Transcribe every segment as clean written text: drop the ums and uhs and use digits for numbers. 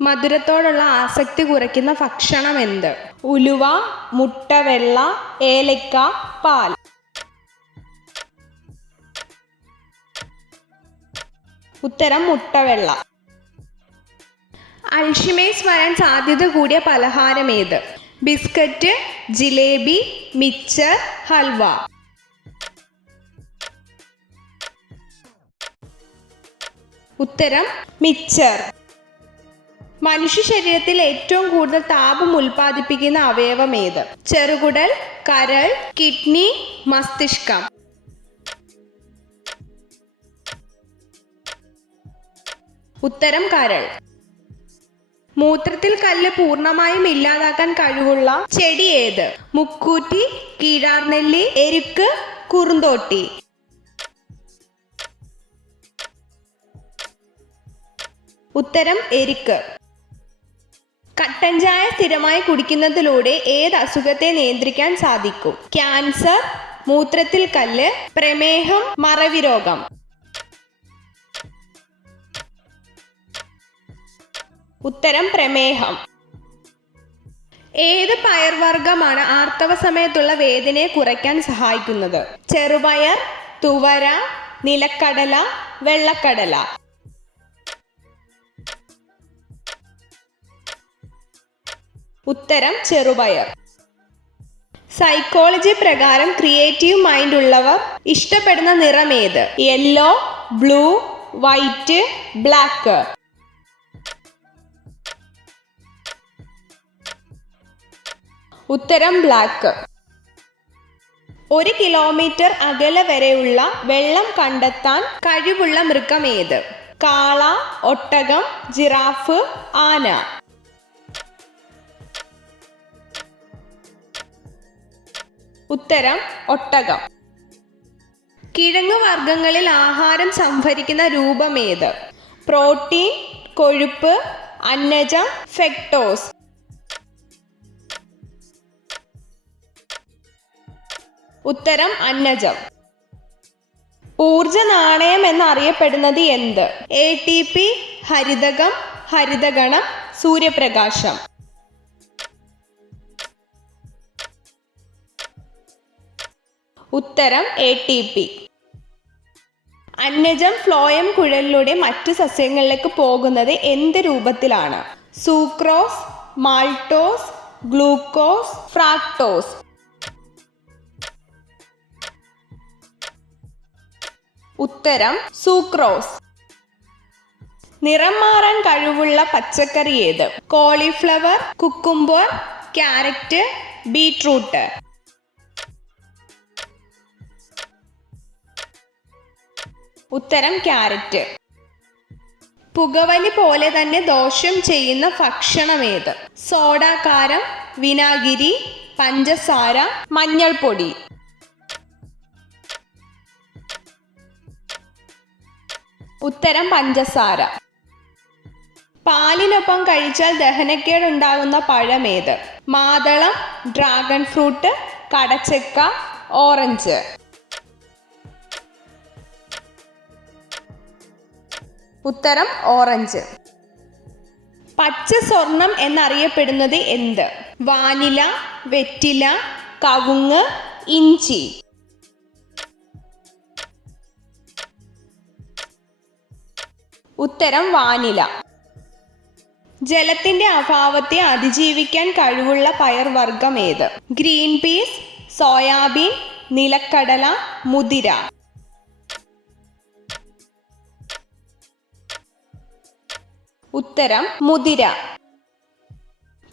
മധുരത്തോടുള്ള ആസക്തി കുറയ്ക്കുന്ന ഭക്ഷണം എന്ത്? ഉലുവ, മുട്ടവെള്ള, ഏലക്ക, പാൽ. ഉത്തരം മുട്ടവെള്ള. അൾഷിമേഴ്സ് വരാൻ സാധ്യത കൂടിയ പലഹാരം ഏത്? ബിസ്ക്കറ്റ്, ജിലേബി, മിച്ചർ, ഹൽവ. ഉത്തരം മിച്ചർ. മനുഷ്യ ശരീരത്തിൽ ഏറ്റവും കൂടുതൽ താപം ഉൽപ്പാദിപ്പിക്കുന്ന അവയവം ഏത്? ചെറുകുടൽ, കരൾ, കിഡ്നി, മസ്തിഷ്കം. ഉത്തരം കരൾ. മൂത്രത്തിൽ കല്ല് പൂർണ്ണമായും ഇല്ലാതാക്കാൻ കഴിവുള്ള ചെടി ഏത്? മുക്കൂറ്റി, കീഴാർനെല്ലി, എരുക്ക്, കുറുന്തോട്ടി. ഉത്തരം എരുക്ക്. കട്ടൻ ചായ സ്ഥിരമായി കുടിക്കുന്നതിലൂടെ ഏത് അസുഖത്തെ നിയന്ത്രിക്കാൻ സാധിക്കും? ക്യാൻസർ, മൂത്രത്തിൽ കല്ല്, പ്രമേഹം, മറവി രോഗം. ഉത്തരം പ്രമേഹം. ഏത് പയർവർഗ്ഗമാണ് ആർത്തവ സമയത്തുള്ള വേദനയെ കുറയ്ക്കാൻ സഹായിക്കുന്നത്? ചെറുപയർ, തുവര, നിലക്കടല, വെള്ളക്കടല. ഉത്തരം ചെറുപയർ. സൈക്കോളജി പ്രകാരം ക്രിയേറ്റീവ് മൈൻഡ് ഉള്ളവർ ഇഷ്ടപ്പെടുന്ന നിറം ഏത്? Yellow, blue, white, black. ഉത്തരം ബ്ലാക്ക്. 1 കിലോമീറ്റർ അകലെ വരെയുള്ള വെള്ളം കണ്ടെത്താൻ കഴിവുള്ള മൃഗം ഏത്? കാള, ഒട്ടകം, ജിറാഫ്, ആന. ഉത്തരം ഒട്ടകം. കിഴങ്ങു വർഗ്ഗങ്ങളിൽ ആഹാരം സംഭരിക്കുന്ന രൂപം ഏത്? പ്രോട്ടീൻ, കൊഴുപ്പ്, അന്നജം, ഫെക്ടോസ്. ഉത്തരം അന്നജം. ഊർജ നാണയം എന്നറിയപ്പെടുന്നത് എന്ത്? ATP, ഹരിതകം, ഹരിതഗണം, സൂര്യപ്രകാശം. ഉത്തരം ATP. അന്നജം ഫ്ലോയം കുഴലിലൂടെ മറ്റു സസ്യങ്ങളിലേക്ക് പോകുന്നത് എന്ത് രൂപത്തിലാണ്? Sucrose, maltose, glucose, fructose. ഉത്തരം സൂക്രോസ്. നിറം മാറാൻ കഴിവുള്ള പച്ചക്കറി ഏത്? Cauliflower, cucumber, carrot, beetroot. ഉത്തരം ക്യാരറ്റ്. പുകവലി പോലെ തന്നെ ദോഷം ചെയ്യുന്ന ഭക്ഷണം ഏത്? സോഡാകാരം, വിനാഗിരി, പഞ്ചസാര, മഞ്ഞൾപ്പൊടി. ഉത്തരം പഞ്ചസാര. പാലിനൊപ്പം കഴിച്ചാൽ ദഹനക്കേടുണ്ടാകുന്ന പഴം ഏത്? മാതളം, ഡ്രാഗൺ ഫ്രൂട്ട്, കടച്ചക്ക, ഓറഞ്ച്. ഉത്തരം ഓറഞ്ച്. പച്ച സ്വർണം എന്നറിയപ്പെടുന്നത് എന്ത്? വാനില, വെറ്റില, കവുങ്ങ്, ഇഞ്ചി. ഉത്തരം വാനില. ജലത്തിന്റെ അഭാവത്തെ അതിജീവിക്കാൻ കഴിവുള്ള പയർവർഗ്ഗം ഏത്? ഗ്രീൻ പീസ്, സോയാബീൻ, നിലക്കടല, മുതിര. ഉത്തരം മുതിര.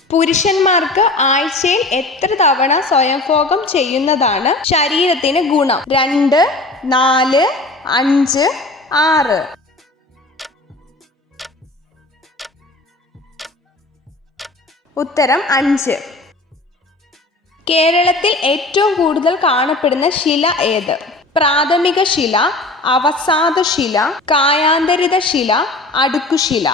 പുരുഷന്മാർക്ക് ആഴ്ചയിൽ എത്ര തവണ സ്വയംഭോഗം ചെയ്യുന്നതാണ് ശരീരത്തിന് ഗുണം? 2, 4, 5, 6. ഉത്തരം 5. കേരളത്തിൽ ഏറ്റവും കൂടുതൽ കാണപ്പെടുന്ന ശില ഏത്? പ്രാഥമിക ശില, അവസാദ ശില, കായാന്തരിത ശില, അടുക്കുശില.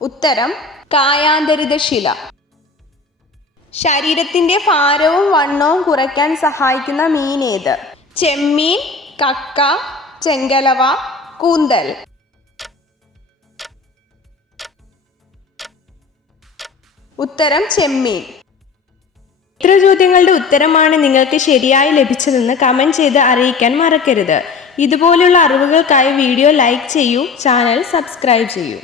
ഉത്തരം കായാന്തരിത ശില. ശരീരത്തിന്റെ ഭാരവും വണ്ണവും കുറയ്ക്കാൻ സഹായിക്കുന്ന മീൻ ഏത്? ചെമ്മീൻ, കക്ക, ചെങ്കലവ, കൂന്തൽ. ഉത്തരം ചെമ്മീൻ. ഇത്ര ചോദ്യങ്ങളുടെ ഉത്തരമാണ് നിങ്ങൾക്ക് ശരിയായി ലഭിച്ചതെന്ന് കമൻറ്റ് ചെയ്ത് അറിയിക്കാൻ മറക്കരുത്. ഇതുപോലുള്ള അറിവുകൾക്കായി വീഡിയോ ലൈക്ക് ചെയ്യൂ, ചാനൽ സബ്സ്ക്രൈബ് ചെയ്യൂ.